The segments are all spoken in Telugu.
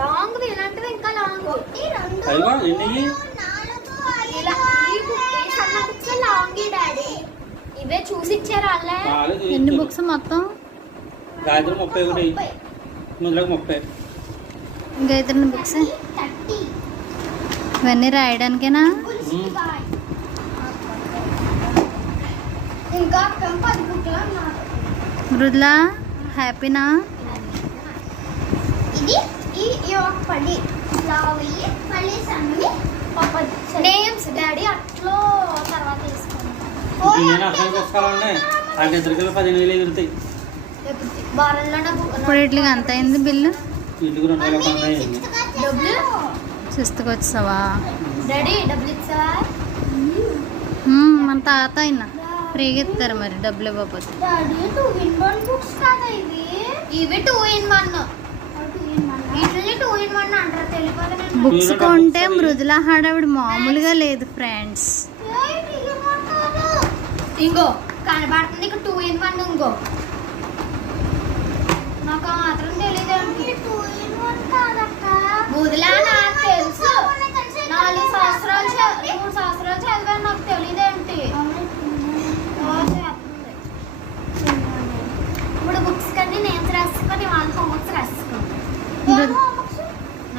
లాంగ్ ఇలాంటివి ఇంకా లాంగ్ లాంగ్ డాడీ ఇవే చూసి ఇచ్చారు అలా. ఎన్ని బుక్స్ మొత్తం? గాయత్రి 31, ముందులకు 30. గాయత్రి బుక్స్ ఇవన్నీ రాయడానికేనా? ఇంకా మృదులా హ్యాపీనా? ఇది ఈ ఒక పడి మళ్ళీ సన్ని నేమ్స్ డాడీ అట్లో తర్వాత ఇప్పుడు ఇట్లా అంత అయింది బిల్లు. డబ్బులు 6th వచ్చావా? డాడీ డబ్బులు ఇచ్చావా? మన తాత అయినా ఫ్రీగా ఇస్తారు మరి డబ్బులు ఇవ్వకపోతే. డాడీ 2-in-1 బుక్స్ కదా ఇవి. ఇవి 2-in-1 వీటిని 2-in-1 అంటారు తెలియదు. బుక్స్ కొంటే మృదుల హడావిడి మామూలుగా లేదు ఫ్రెండ్స్. ఇంకో కనబడుతుంది ఇక్కడ 2-in-1. ఇంకో నాకు మాత్రం తెలియదు. 2-in-1 కాదక్క మృదుల నాకు తెలుసు. 4 సంవత్సరాలు 3 సంవత్సరాలు చదివాను నాకు తెలియదేంటి. ఇప్పుడు బుక్స్ కన్నీ నేమ్స్ రాసుకొని వాళ్ళ హోంవర్క్స్ రాసుకోండి.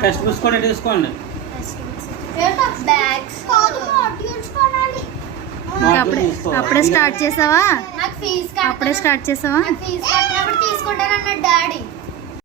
టెక్స్ట్ బుక్స్ కూడా తీసుకోండి. బ్యాగ్స్ అప్పుడే స్టార్ట్ చేసావా? నాకు ఫీజు అప్పుడే స్టార్ట్ చేసావా? ఫీజు కట్టినప్పుడు తీసుకుంటానన్నాడు డాడీ.